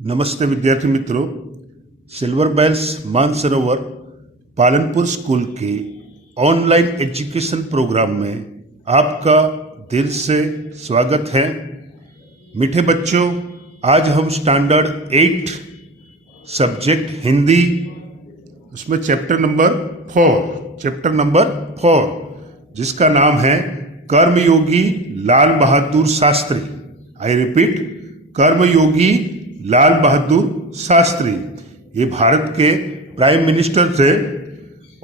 नमस्ते विद्यार्थी मित्रों, silver bells Mansarovar Palanpur school के ऑनलाइन एजुकेशन प्रोग्राम में आपका दिल से स्वागत है। मीठे बच्चों, आज हम स्टैंडर्ड 8 सब्जेक्ट हिंदी, उसमें चैप्टर नंबर 4 जिसका नाम है कर्मयोगी लाल बहादुर शास्त्री। आई रिपीट, कर्मयोगी लाल बहादुर शास्त्री। ये भारत के प्राइम मिनिस्टर थे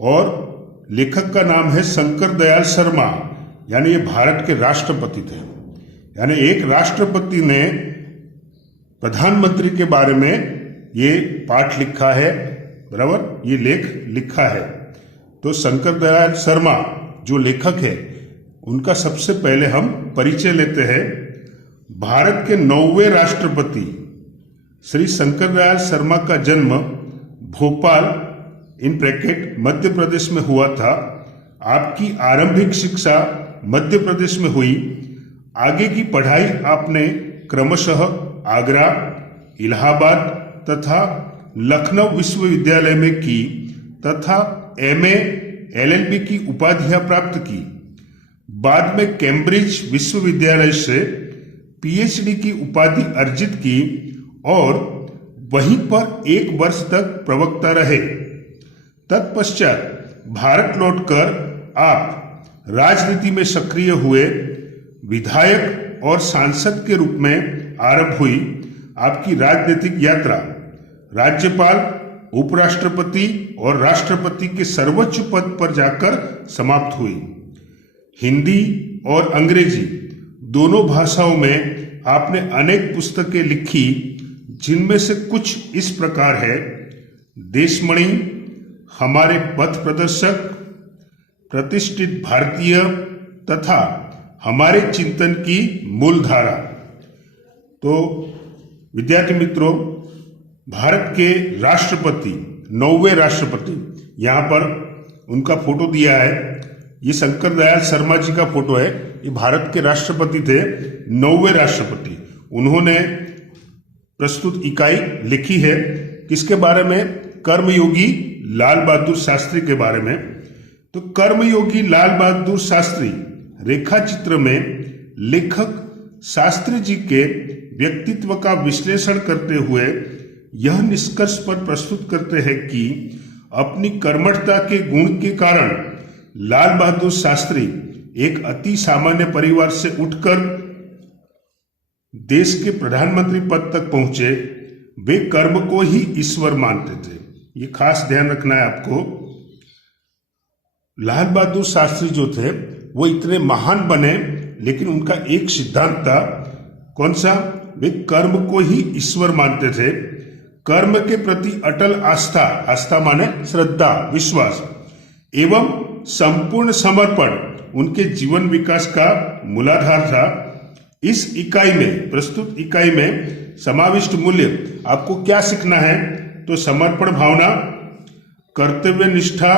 और लेखक का नाम है शंकर दयाल शर्मा, यानी ये भारत के राष्ट्रपति थे। यानी एक राष्ट्रपति ने प्रधानमंत्री के बारे में ये पाठ लिखा है, बराबर, ये लेख लिखा है। तो शंकर दयाल शर्मा जो लेखक है, उनका सबसे पहले हम परिचय लेते हैं। भारत के 9वें राष्ट्रपति श्री शंकर दयाल शर्मा का जन्म भोपाल मध्य प्रदेश में हुआ था। आपकी आरंभिक शिक्षा मध्य प्रदेश में हुई। आगे की पढ़ाई आपने क्रमशः आगरा, इलाहाबाद तथा लखनऊ विश्वविद्यालय में की तथा एमए, एलएलबी की उपाधियां प्राप्त की। बाद में कैम्ब्रिज विश्वविद्यालय से पीएचडी की उपाधि अर्जित की और वहीं पर 1 वर्ष तक प्रवक्ता रहे। तत्पश्चात भारत लौटकर आप राजनीति में सक्रिय हुए। विधायक और सांसद के रूप में आरंभ हुई आपकी राजनीतिक यात्रा। राज्यपाल, उपराष्ट्रपति और राष्ट्रपति के सर्वोच्च पद पर जाकर समाप्त हुई। हिंदी और अंग्रेजी दोनों भाषाओं में आपने अनेक पुस्तकें लिखी, जिनमें से कुछ इस प्रकार है: देशमणि, हमारे पथ प्रदर्शक, प्रतिष्ठित भारतीय तथा हमारे चिंतन की मूलधारा। तो विद्यार्थी मित्रों, भारत के राष्ट्रपति, 9वें राष्ट्रपति, यहाँ पर उनका फोटो दिया है। ये शंकर दयाल शर्मा जी का फोटो है। ये भारत के राष्ट्रपति थे, 9वें राष्ट्रपति। उन्होंने प्रस्तुत इकाई लिखी है किसके बारे में? कर्मयोगी लाल बहादुर शास्त्री के बारे में। तो कर्मयोगी लाल बहादुर शास्त्री रेखा चित्र में लेखक शास्त्री जी के व्यक्तित्व का विश्लेषण करते हुए यह निष्कर्ष पर प्रस्तुत करते हैं कि अपनी कर्मठता के गुण के कारण लाल बहादुर शास्त्री एक अति सामान्य परिवार से उठकर देश के प्रधानमंत्री पद तक पहुंचे। वे कर्म को ही ईश्वर मानते थे। ये खास ध्यान रखना है आपको। लाल बहादुर शास्त्री जो थे वो इतने महान बने, लेकिन उनका एक सिद्धांत था। कौन सा? वे कर्म को ही ईश्वर मानते थे। कर्म के प्रति अटल आस्था माने श्रद्धा, विश्वास एवं संपूर्ण समर्पण उनके जीवन विकास का मूलाधार था। इस इकाई में, प्रस्तुत इकाई में समाविष्ट मूल्य आपको क्या सीखना है? तो समर्पण भावना, कर्तव्य निष्ठा,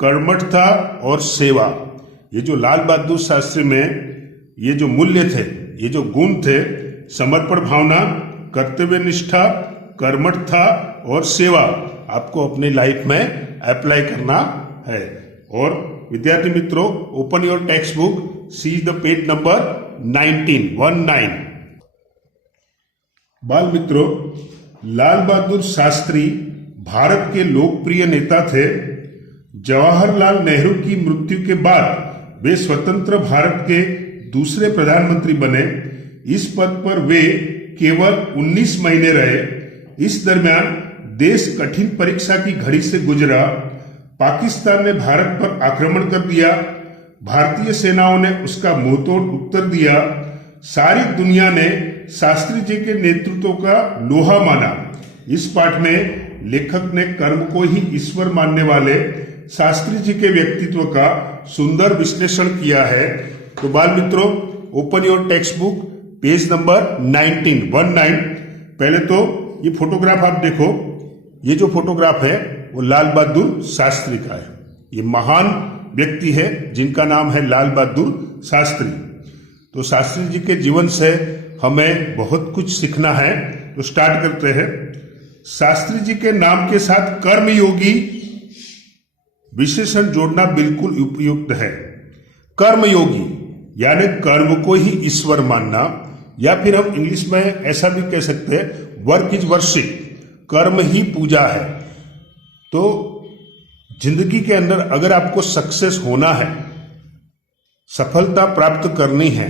कर्मठता और सेवा। ये जो लाल बहादुर शास्त्री में ये जो मूल्य थे, ये जो गुण थे, समर्पण भावना, कर्तव्य निष्ठा, कर्मठता और सेवा, आपको अपने लाइफ में अप्लाई करना है। और विद्यार्थी मित्रों, open your text book, see the page number 19। बाल मित्रों, लाल बहादुर शास्त्री भारत के लोकप्रिय नेता थे। जवाहरलाल नेहरू की मृत्यु के बाद वे स्वतंत्र भारत के दूसरे प्रधानमंत्री बने। इस पद पर वे केवल 19 महीने रहे। इस दरमियान देश कठिन परीक्षा की घड़ी से गुजरा। पाकिस्तान ने भारत पर आक्रमण कर दिया। भारतीय सेनाओं ने उसका मुंहतोड़ उत्तर दिया। सारी दुनिया ने शास्त्री जी के नेतृत्व का लोहा माना। इस पाठ में लेखक ने कर्म को ही ईश्वर मानने वाले शास्त्री जी के व्यक्तित्व का सुंदर विश्लेषण किया है। तो बाल मित्रों, open your text book, page number 19। पहले तो ये फोटोग्राफ आप देखो। ये जो फोटोग्राफ है वो लाल बहादुर शास्त्री का है। ये महान व्यक्ति है जिनका नाम है लाल बहादुर शास्त्री। तो शास्त्री जी के जीवन से हमें बहुत कुछ सीखना है। तो स्टार्ट करते हैं। शास्त्री जी के नाम के साथ कर्मयोगी विशेषण जोड़ना बिल्कुल उपयुक्त है। कर्मयोगी यानी कर्म को ही ईश्वर मानना, या फिर हम इंग्लिश में ऐसा भी कह सकते हैं वर्क इज वर्शिप, कर्म ही पूजा है। तो जिंदगी के अंदर अगर आपको सक्सेस होना है, सफलता प्राप्त करनी है,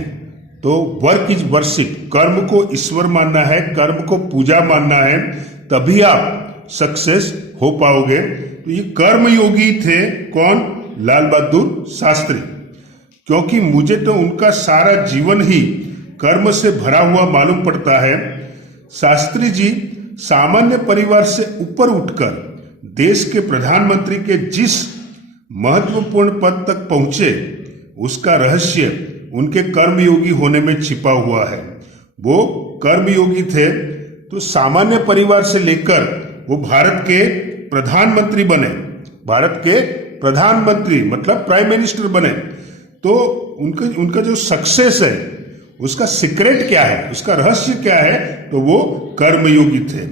तो वर्क इज वर्शिप, कर्म को ईश्वर मानना है, कर्म को पूजा मानना है, तभी आप सक्सेस हो पाओगे। तो ये कर्मयोगी थे कौन? लाल बहादुर शास्त्री। क्योंकि मुझे तो उनका सारा जीवन ही कर्म से भरा हुआ मालूम पड़ता है। शास्त्री जी सामान्य परिवार से ऊपर उठकर देश के प्रधानमंत्री के जिस महत्वपूर्ण पद तक पहुंचे, उसका रहस्य उनके कर्मयोगी होने में छिपा हुआ है। वो कर्मयोगी थे तो सामान्य परिवार से लेकर वो भारत के प्रधानमंत्री बने। भारत के प्रधानमंत्री मतलब प्राइम मिनिस्टर बने। तो उनका जो सक्सेस है उसका सीक्रेट क्या है, उसका रहस्य क्या है? तो वो कर्मयोगी थे।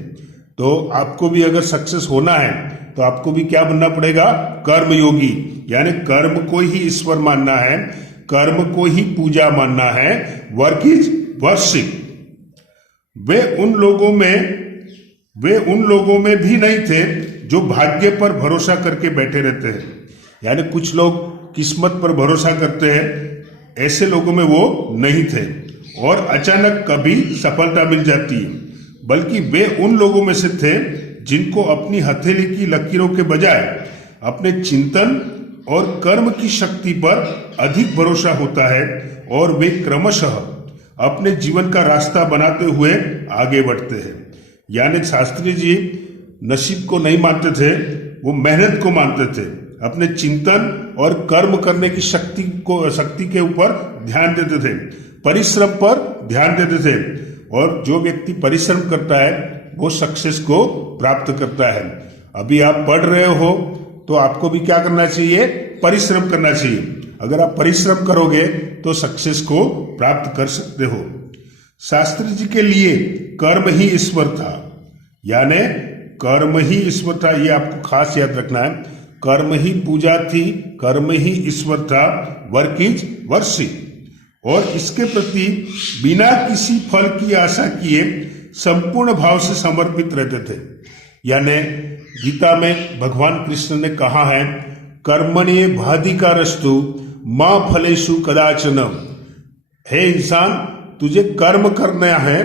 तो आपको भी अगर सक्सेस होना है तो आपको भी क्या बनना पड़ेगा? कर्मयोगी, यानी कर्म को ही ईश्वर मानना है, कर्म को ही पूजा मानना है। Work is worship. वे उन लोगों में भी नहीं थे जो भाग्य पर भरोसा करके बैठे रहते हैं। यानी कुछ लोग किस्मत पर भरोसा करते हैं, ऐसे लोगों में वो नहीं थे और अचानक कभी सफलता मिल जाती है। बल्कि वे उन लोगों में से थे जिनको अपनी हथेली की लकीरों के बजाय अपने चिंतन और कर्म की शक्ति पर अधिक भरोसा होता है और वे क्रमशः अपने जीवन का रास्ता बनाते हुए आगे बढ़ते हैं। यानी शास्त्री जी नसीब को नहीं मानते थे, वो मेहनत को मानते थे, अपने चिंतन और कर्म करने की शक्ति के ऊपर ध्यान देते थे, परिश्रम पर ध्यान देते थे। और जो व्यक्ति परिश्रम करता है वो सक्सेस को प्राप्त करता है। अभी आप पढ़ रहे हो तो आपको भी क्या करना चाहिए? परिश्रम करना चाहिए। अगर आप परिश्रम करोगे तो सक्सेस को प्राप्त कर सकते हो। शास्त्री जी के लिए कर्म ही ईश्वर था, यानी कर्म ही ईश्वर था, ये आपको खास याद रखना है। कर्म ही पूजा थी, कर्म ही ईश्वर था, वर्क इज वर्शिप। और इसके प्रति बिना किसी फल की आशा किए संपूर्ण भाव से समर्पित रहते थे। यानी गीता में भगवान कृष्ण ने कहा है, कर्मण्ये भाधिकारस्तु मां फलेषु कदाचन। हे इंसान, तुझे कर्म करना है,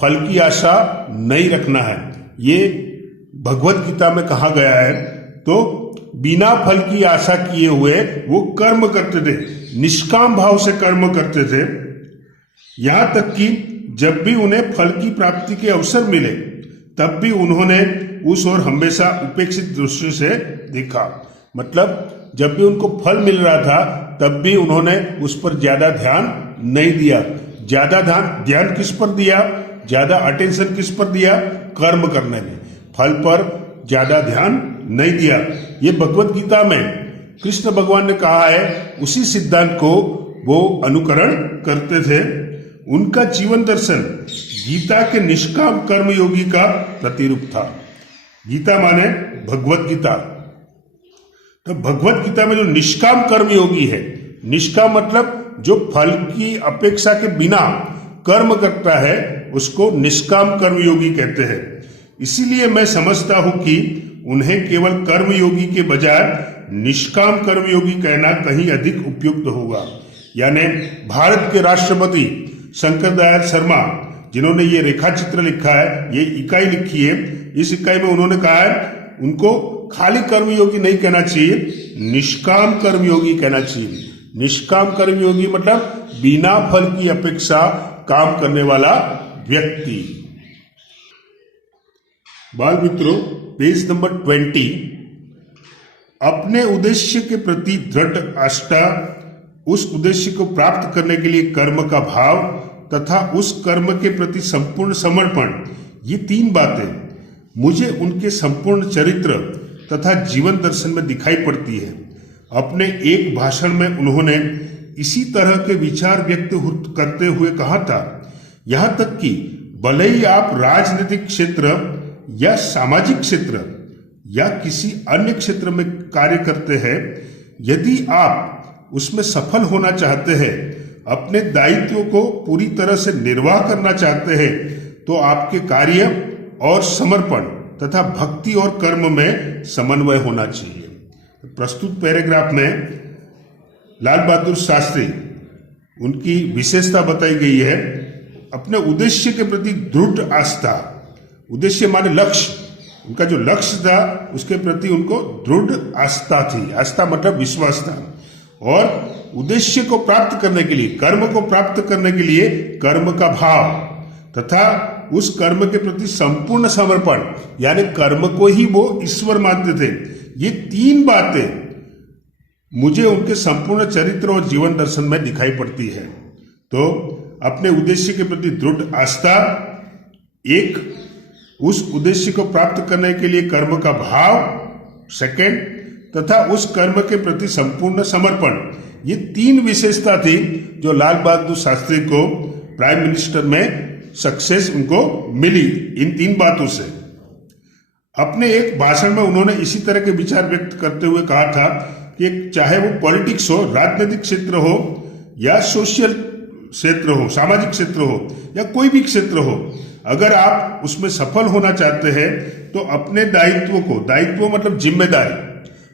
फल की आशा नहीं रखना है। ये भगवत गीता में कहा गया है। तो बिना फल की आशा किए हुए वो कर्म करते थे, निष्काम भाव से कर्म करते थे। यहां तक कि जब भी उन्हें फल की प्राप्ति के अवसर मिले तब भी उन्होंने उस ओर हमेशा उपेक्षित दृष्टि से देखा। मतलब जब भी उनको फल मिल रहा था तब भी उन्होंने उस पर ज्यादा ध्यान नहीं दिया। ज्यादा ध्यान किस पर दिया? ज्यादा अटेंशन किस पर दिया? कर्म करने में। फल पर ज्यादा ध्यान नहीं दिया। ये भगवत गीता में कृष्ण भगवान ने कहा है, उसी सिद्धांत को वो अनुकरण करते थे। उनका जीवन दर्शन गीता के निष्काम कर्मयोगी का प्रतिरूप था। गीता माने भगवत गीता। तो भगवत गीता में जो निष्काम कर्मयोगी है, निष्काम मतलब जो फल की अपेक्षा के बिना कर्म करता है, उसको निष्काम कर्मयोगी कहते हैं। इसीलिए मैं समझता हूं कि उन्हें केवल कर्मयोगी के बजाय निष्काम कर्मयोगी कहना कहीं अधिक उपयुक्त होगा। यानी भारत के राष्ट्रपति शंकर दयाल शर्मा, जिन्होंने ये रेखा चित्र लिखा है, ये इकाई लिखी है, इस इकाई में उन्होंने कहा है उनको खाली कर्मयोगी नहीं कहना चाहिए, निष्काम कर्मयोगी कहना चाहिए। निष्काम कर्मयोगी मतलब बिना फल की अपेक्षा काम करने वाला व्यक्ति। बाल मित्रों, पेज नंबर 20, अपने उद्देश्य के प्रति दृढ़ आस्था, उस उद्देश्य को प्राप्त करने के लिए कर्म का भाव तथा उस कर्म के प्रति संपूर्ण समर्पण, ये तीन बातें मुझे उनके संपूर्ण चरित्र तथा जीवन दर्शन में दिखाई पड़ती है। अपने एक भाषण में उन्होंने इसी तरह के विचार व्यक्त करते हुए कहा था, यहाँ तक कि भले ही आप राजनीतिक क्षेत्र या सामाजिक क्षेत्र या किसी अन्य क्षेत्र में कार्य करते हैं, यदि आप उसमें सफल होना चाहते हैं, अपने दायित्व को पूरी तरह से निर्वाह करना चाहते हैं, तो आपके कार्य और समर्पण तथा भक्ति और कर्म में समन्वय होना चाहिए। प्रस्तुत पैराग्राफ में लाल बहादुर शास्त्री, उनकी विशेषता बताई गई है, अपने उद्देश्य के प्रति दृढ़ आस्था, उद्देश्य माने लक्ष्य, उनका जो लक्ष्य था उसके प्रति उनको दृढ़ आस्था थी। आस्था मतलब विश्वास था। और उद्देश्य को प्राप्त करने के लिए, कर्म को प्राप्त करने के लिए कर्म का भाव तथा उस कर्म के प्रति संपूर्ण समर्पण, यानी कर्म को ही वो ईश्वर मानते थे। ये तीन बातें मुझे उनके संपूर्ण चरित्र और जीवन दर्शन में दिखाई पड़ती है। तो अपने उद्देश्य के प्रति दृढ़ आस्था, एक, उस उद्देश्य को प्राप्त करने के लिए कर्म का भाव, सेकंड, तथा उस कर्म के प्रति संपूर्ण समर्पण, ये तीन विशेषता थी जो लाल बहादुर शास्त्री को प्राइम मिनिस्टर में सक्सेस उनको मिली इन तीन बातों से। अपने एक भाषण में उन्होंने इसी तरह के विचार व्यक्त करते हुए कहा था कि चाहे वो पॉलिटिक्स हो, राजनीतिक क्षेत्र हो या सोशल क्षेत्र हो, सामाजिक क्षेत्र हो या कोई भी क्षेत्र हो, अगर आप उसमें सफल होना चाहते हैं तो अपने दायित्व को, दायित्व मतलब जिम्मेदारी,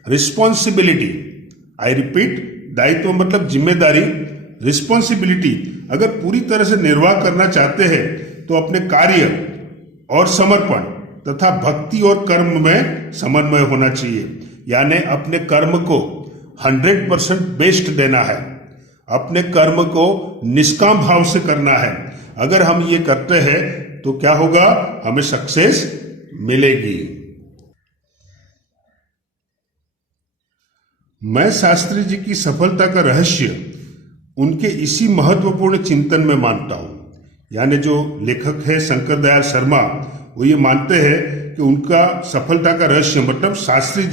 रिस्पॉन्सिबिलिटी, आई रिपीट, दायित्व मतलब जिम्मेदारी, रिस्पॉन्सिबिलिटी अगर पूरी तरह से निर्वाह करना चाहते हैं तो अपने कार्य और समर्पण तथा भक्ति और कर्म में समन्वय होना चाहिए। यानी अपने कर्म को 100% बेस्ट देना है, अपने कर्म को निष्काम भाव से करना है। अगर हम ये करते हैं तो क्या होगा, हमें सक्सेस मिलेगी। मैं शास्त्री जी की सफलता का रहस्य उनके इसी महत्वपूर्ण चिंतन में मानता हूं। यानी जो लेखक है शंकर दयाल शर्मा, वो ये मानते हैं कि उनका सफलता का रहस्य मतलब शास्त्री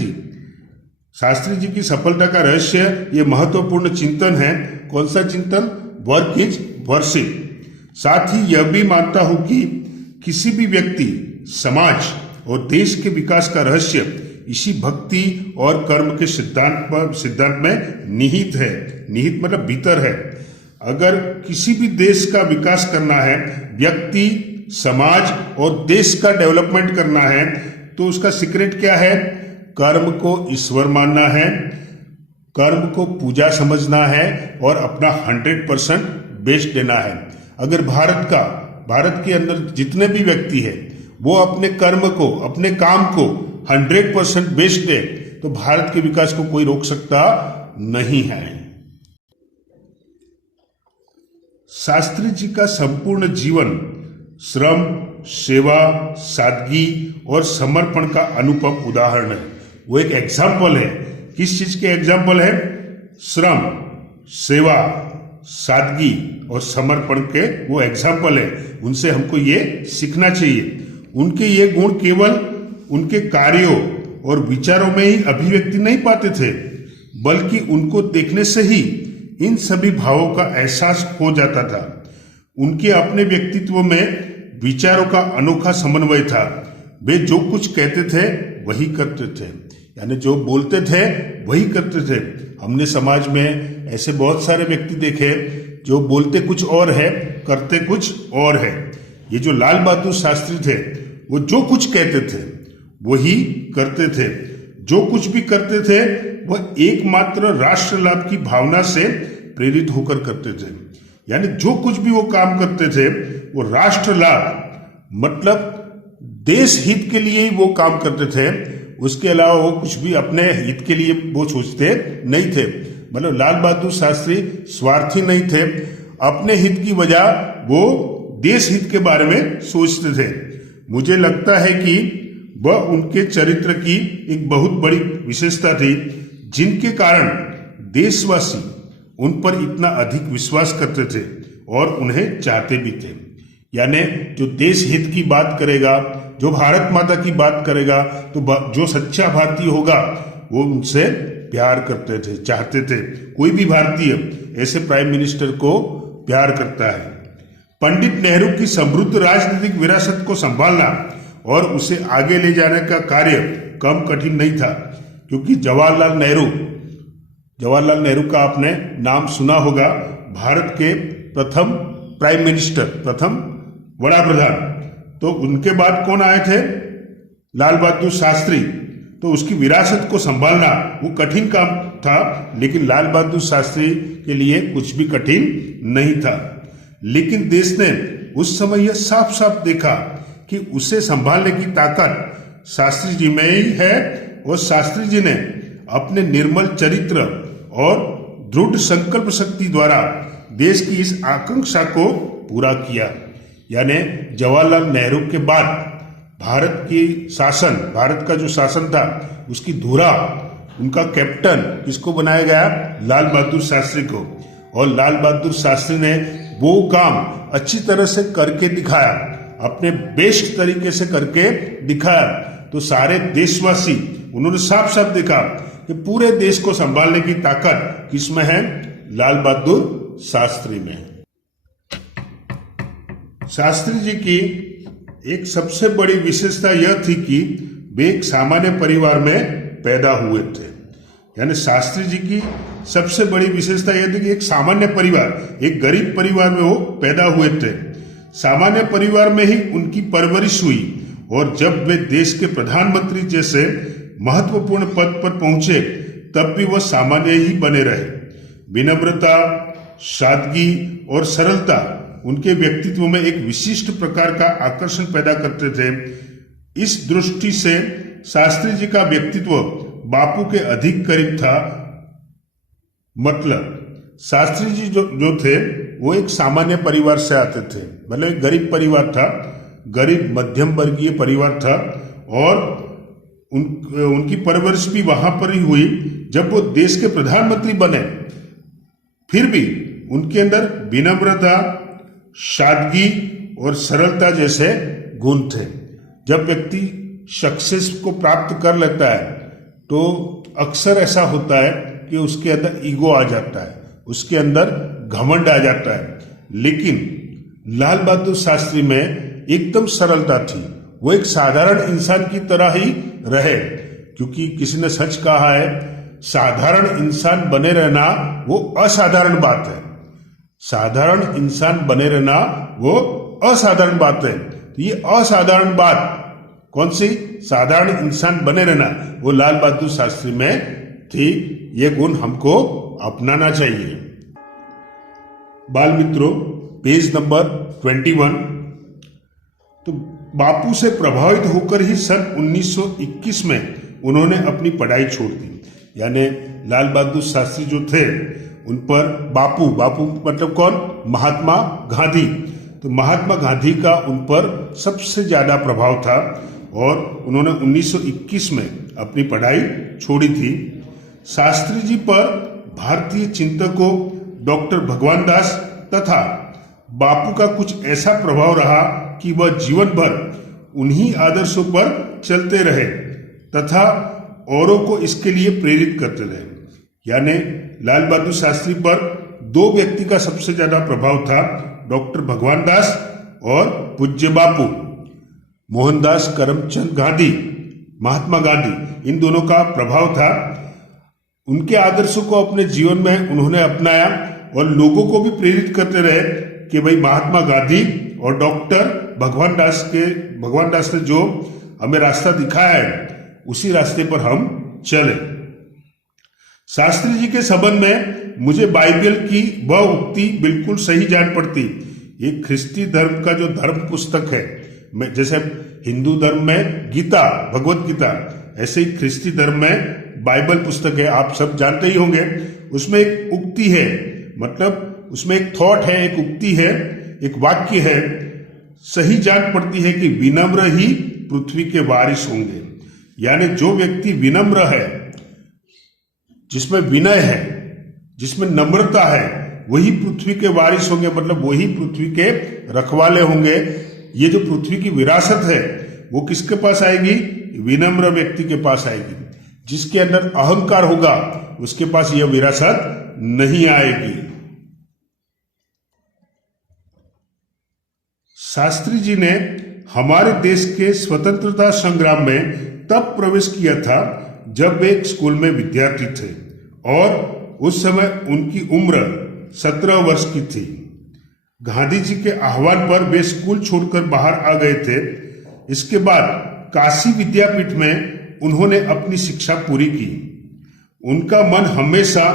जी की सफलता का रहस्य ये महत्वपूर्ण चिंतन है। कौन सा चिंतन? Work is worship. साथ ही यह भी मानता हूं कि किसी भी व्यक्ति, समाज और देश के विकास का रहस्य इसी भक्ति और कर्म के सिद्धांत में निहित है। निहित मतलब भीतर है। अगर किसी भी देश का विकास करना है, व्यक्ति, समाज और देश का डेवलपमेंट करना है, तो उसका सीक्रेट क्या है? कर्म को ईश्वर मानना है, कर्म को पूजा समझना है और अपना 100% बेस्ट देना है। अगर भारत के अंदर जितने भी व्यक्ति हैं वो अपने कर्म को, अपने काम को 100% बेस्ट दे तो भारत के विकास को कोई रोक सकता नहीं है। शास्त्री जी का संपूर्ण जीवन श्रम, सेवा, सादगी और समर्पण का अनुपम उदाहरण है। वो एक एग्जाम्पल है। किस चीज के एग्जाम्पल है? श्रम, सेवा, सादगी और समर्पण के वो एग्जाम्पल है। उनसे हमको ये सीखना चाहिए। उनके ये गुण केवल उनके कार्यों और विचारों में ही अभिव्यक्ति नहीं पाते थे, बल्कि उनको देखने से ही इन सभी भावों का एहसास हो जाता था। उनके अपने व्यक्तित्व में विचारों का अनोखा समन्वय था। वे जो कुछ कहते थे वही करते थे, यानी जो बोलते थे वही करते थे। हमने समाज में ऐसे बहुत सारे व्यक्ति देखे जो बोलते कुछ और है, करते कुछ और है। ये जो लाल बहादुर शास्त्री थे, वो जो कुछ कहते थे वही करते थे। जो कुछ भी करते थे वह एकमात्र राष्ट्र लाभ की भावना से प्रेरित होकर करते थे। यानी जो कुछ भी वो काम करते थे वो राष्ट्र लाभ मतलब देश हित के लिए ही वो काम करते थे। उसके अलावा वो कुछ भी अपने हित के लिए वो सोचते नहीं थे। मतलब लाल बहादुर शास्त्री स्वार्थी नहीं थे। अपने हित की वजह वो देश हित के बारे में सोचते थे। मुझे लगता है कि वह उनके चरित्र की एक बहुत बड़ी विशेषता थी, जिनके कारण देशवासी उन पर इतना अधिक विश्वास करते थे और उन्हें चाहते भी थे। यानी जो देश हित की बात करेगा, जो भारत माता की बात करेगा, तो जो सच्चा भारतीय होगा वो उनसे प्यार करते थे, चाहते थे। कोई भी भारतीय ऐसे प्राइम मिनिस्टर को प्यार करता है। पंडित नेहरू की समृद्ध राजनीतिक विरासत को संभालना और उसे आगे ले जाने का कार्य कम कठिन नहीं था, क्योंकि जवाहरलाल नेहरू का आपने नाम सुना होगा, भारत के प्रथम प्राइम मिनिस्टर, प्रथम बड़ा प्रधान। तो उनके बाद कौन आए थे? लाल बहादुर शास्त्री। तो उसकी विरासत को संभालना वो कठिन काम था, लेकिन लाल बहादुर शास्त्री के लिए कुछ भी कठिन नहीं था। लेकिन देश ने उस समय यह साफ साफ देखा कि उसे संभालने की ताकत शास्त्री जी में ही है, और शास्त्री जी ने अपने निर्मल चरित्र और दृढ़ संकल्प शक्ति द्वारा देश की इस आकांक्षा को पूरा किया। यानी जवाहरलाल नेहरू के बाद भारत का जो शासन था उसकी धुरा, उनका कैप्टन किसको बनाया गया? लाल बहादुर शास्त्री को। और लाल बहादुर शास्त्री ने वो काम अच्छी तरह से करके दिखाया, अपने बेस्ट तरीके से करके दिखाया। तो सारे देशवासी उन्होंने साफ साफ देखा कि पूरे देश को संभालने की ताकत किसमें है? लाल बहादुर शास्त्री में। शास्त्री जी की एक सबसे बड़ी विशेषता यह थी कि वे एक सामान्य परिवार में पैदा हुए थे। यानी शास्त्री जी की सबसे बड़ी विशेषता यह थी कि एक सामान्य परिवार, एक गरीब परिवार में वो पैदा हुए थे। सामान्य परिवार में ही उनकी परवरिश हुई, और जब वे देश के प्रधानमंत्री जैसे महत्वपूर्ण पद पर पहुंचे तब भी वह सामान्य ही बने रहे। विनम्रता, सादगी और सरलता उनके व्यक्तित्व में एक विशिष्ट प्रकार का आकर्षण पैदा करते थे। इस दृष्टि से शास्त्री जी का व्यक्तित्व बापू के अधिक करीब था। मतलब शास्त्री जी जो थे वो एक सामान्य परिवार से आते थे, मतलब एक गरीब परिवार था, गरीब मध्यम वर्गीय परिवार था, और उनकी परवरिश भी वहां पर ही हुई। जब वो देश के प्रधानमंत्री बने फिर भी उनके अंदर विनम्रता, सादगी और सरलता जैसे गुण थे। जब व्यक्ति सक्सेस को प्राप्त कर लेता है तो अक्सर ऐसा होता है कि उसके अंदर ईगो आ जाता है, उसके अंदर घमंड आ जाता है। लेकिन लाल बहादुर शास्त्री में एकदम सरलता थी, वो एक साधारण इंसान की तरह ही रहे। क्योंकि किसी ने सच कहा है, साधारण इंसान बने रहना वो असाधारण बात है। साधारण इंसान बने रहना वो असाधारण बात है। तो ये असाधारण बात कौन सी? साधारण इंसान बने रहना, वो लाल बहादुर शास्त्री में थी। ये गुण हमको अपनाना चाहिए। बाल मित्रों, पेज नंबर 21। तो बापू से प्रभावित होकर ही सन 1921 में उन्होंने अपनी पढ़ाई छोड़ दी। यानी लाल बहादुर शास्त्री जो थे उन पर बापू मतलब कौन? महात्मा गांधी। तो महात्मा गांधी का उन पर सबसे ज्यादा प्रभाव था, और उन्होंने 1921 में अपनी पढ़ाई छोड़ी थी। शास्त्री जी पर भारतीय चिंतकों डॉक्टर भगवान दास तथा बापू का कुछ ऐसा प्रभाव रहा कि वह जीवन भर उन्हीं आदर्शों पर चलते रहे तथा औरों को इसके लिए प्रेरित करते रहे। यानी लाल बहादुर शास्त्री पर दो व्यक्ति का सबसे ज्यादा प्रभाव था, डॉक्टर भगवान दास और पूज्य बापू। मोहनदास करमचंद गांधी, महात्मा गांधी, इन दोनों का प्रभाव था। उनके आदर्शों को अपने जीवन में उन्होंने अपनाया और लोगों को भी प्रेरित करते रहे कि भाई महात्मा गांधी और डॉक्टर भगवान दास ने जो हमें रास्ता दिखाया है उसी रास्ते पर हम चले। शास्त्री जी के संबंध में मुझे बाइबल की वह उक्ति बिल्कुल सही जान पड़ती। ये ख्रिस्ती धर्म का जो धर्म पुस्तक है, जैसे हिंदू धर्म में गीता, भगवत गीता, ऐसे ही ख्रिस्ती धर्म में बाइबल पुस्तक है, आप सब जानते ही होंगे। उसमें एक उक्ति है, मतलब उसमें एक थॉट है, एक उक्ति है, एक वाक्य है, सही जान पड़ती है कि विनम्र ही पृथ्वी के वारिस होंगे। यानी जो व्यक्ति विनम्र है, जिसमें विनय है, जिसमें नम्रता है, वही पृथ्वी के वारिस होंगे, मतलब वही पृथ्वी के रखवाले होंगे। ये जो पृथ्वी की विरासत है वो किसके पास आएगी? विनम्र व्यक्ति के पास आएगी। जिसके अंदर अहंकार होगा उसके पास यह विरासत नहीं आएगी। शास्त्री जी ने हमारे देश के स्वतंत्रता संग्राम में तब प्रवेश किया था जब वे एक स्कूल में विद्यार्थी थे और उस समय उनकी उम्र 17 वर्ष की थी। गांधी जी के आह्वान पर वे स्कूल छोड़कर बाहर आ गए थे। इसके बाद काशी विद्यापीठ में उन्होंने अपनी शिक्षा पूरी की। उनका मन हमेशा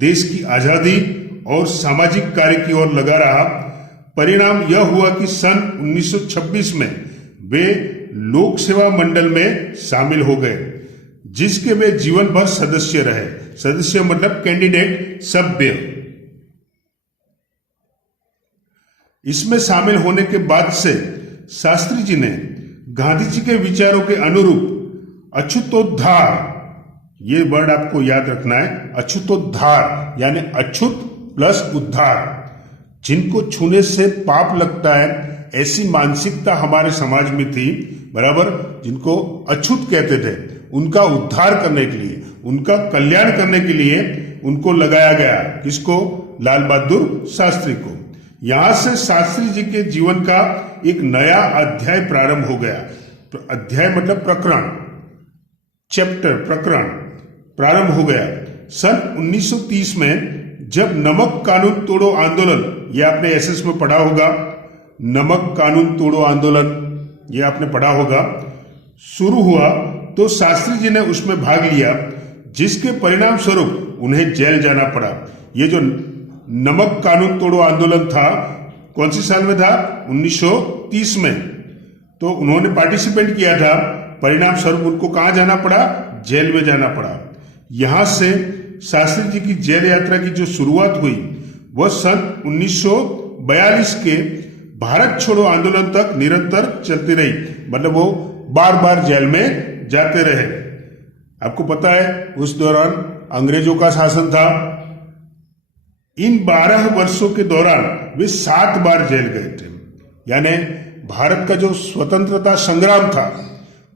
देश की आजादी और सामाजिक कार्य की ओर लगा रहा। परिणाम यह हुआ कि सन 1926 में वे लोक सेवा मंडल में शामिल हो गए, जिसके वे जीवन भर सदस्य रहे। सदस्य मतलब कैंडिडेट, सभ्य। इसमें शामिल होने के बाद से शास्त्री जी ने गांधी जी के विचारों के अनुरूप अछूतोद्धार, ये वर्ड आपको याद रखना है, अछूतोद्धार यानी अछूत प्लस उद्धार। जिनको छूने से पाप लगता है ऐसी मानसिकता हमारे समाज में थी, बराबर, जिनको अछूत कहते थे, उनका उद्धार करने के लिए, उनका कल्याण करने के लिए उनको लगाया गया। किसको? लाल बहादुर शास्त्री को। यहां से शास्त्री जी के जीवन का एक नया अध्याय प्रारंभ हो गया। अध्याय मतलब प्रकरण, चैप्टर, प्रकरण प्रारंभ हो गया। सन 1930 में जब नमक कानून तोड़ो आंदोलन, ये आपने एसएस में पढ़ा होगा, नमक कानून तोड़ो आंदोलन, ये आपने पढ़ा होगा, शुरू हुआ तो शास्त्री जी ने उसमें भाग लिया, जिसके परिणाम स्वरूप उन्हें जेल जाना पड़ा। ये जो नमक कानून तोड़ो आंदोलन था, कौन सी साल में था? 1930 में। तो उन्होंने पार्टिसिपेट किया था, परिणाम स्वरूप उनको कहां जाना पड़ा? जेल में जाना पड़ा। यहां से शास्त्री जी की जेल यात्रा की जो शुरुआत हुई वह सन 1942 के भारत छोड़ो आंदोलन तक निरंतर चलती रही। मतलब वो बार बार जेल में जाते रहे। आपको पता है उस दौरान अंग्रेजों का शासन था। इन 12 वर्षों के दौरान वे 7 बार जेल गए थे। यानी भारत का जो स्वतंत्रता संग्राम था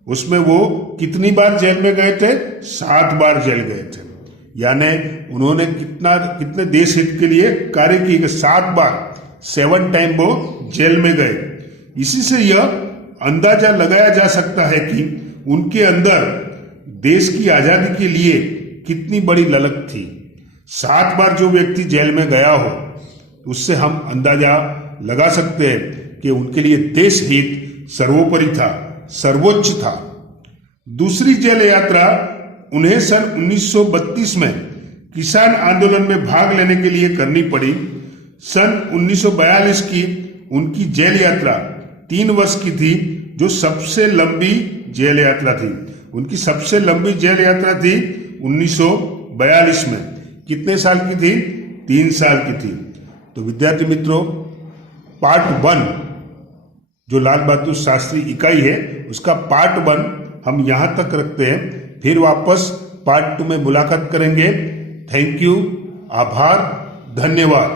उसमें वो कितनी बार जेल में गए थे? 7 बार जेल गए थे। यानी उन्होंने कितने देश हित के लिए कार्य किए? 7 बार, 7 टाइम वो जेल में गए। इसी से यह अंदाजा लगाया जा सकता है कि उनके अंदर देश की आजादी के लिए कितनी बड़ी ललक थी। 7 बार जो व्यक्ति जेल में गया हो, उससे हम अंदाजा लगा सकते हैं कि उनके लिए देश हित सर्वोपरि था, सर्वोच्च था। दूसरी जेल यात्रा उन्हें सन 1932 में किसान आंदोलन में भाग लेने के लिए करनी पड़ी। सन 1942 की उनकी जेल यात्रा 3 वर्ष की थी, जो सबसे लंबी जेल यात्रा थी। उनकी सबसे लंबी जेल यात्रा थी 1942 में। कितने साल की थी? 3 साल की थी। तो विद्यार्थी मित्रों, पार्ट 1 जो लाल बहादुर शास्त्री इकाई है, उसका पार्ट 1 हम यहां तक रखते हैं। फिर वापस पार्ट 2 में मुलाकात करेंगे। थैंक यू, आभार, धन्यवाद।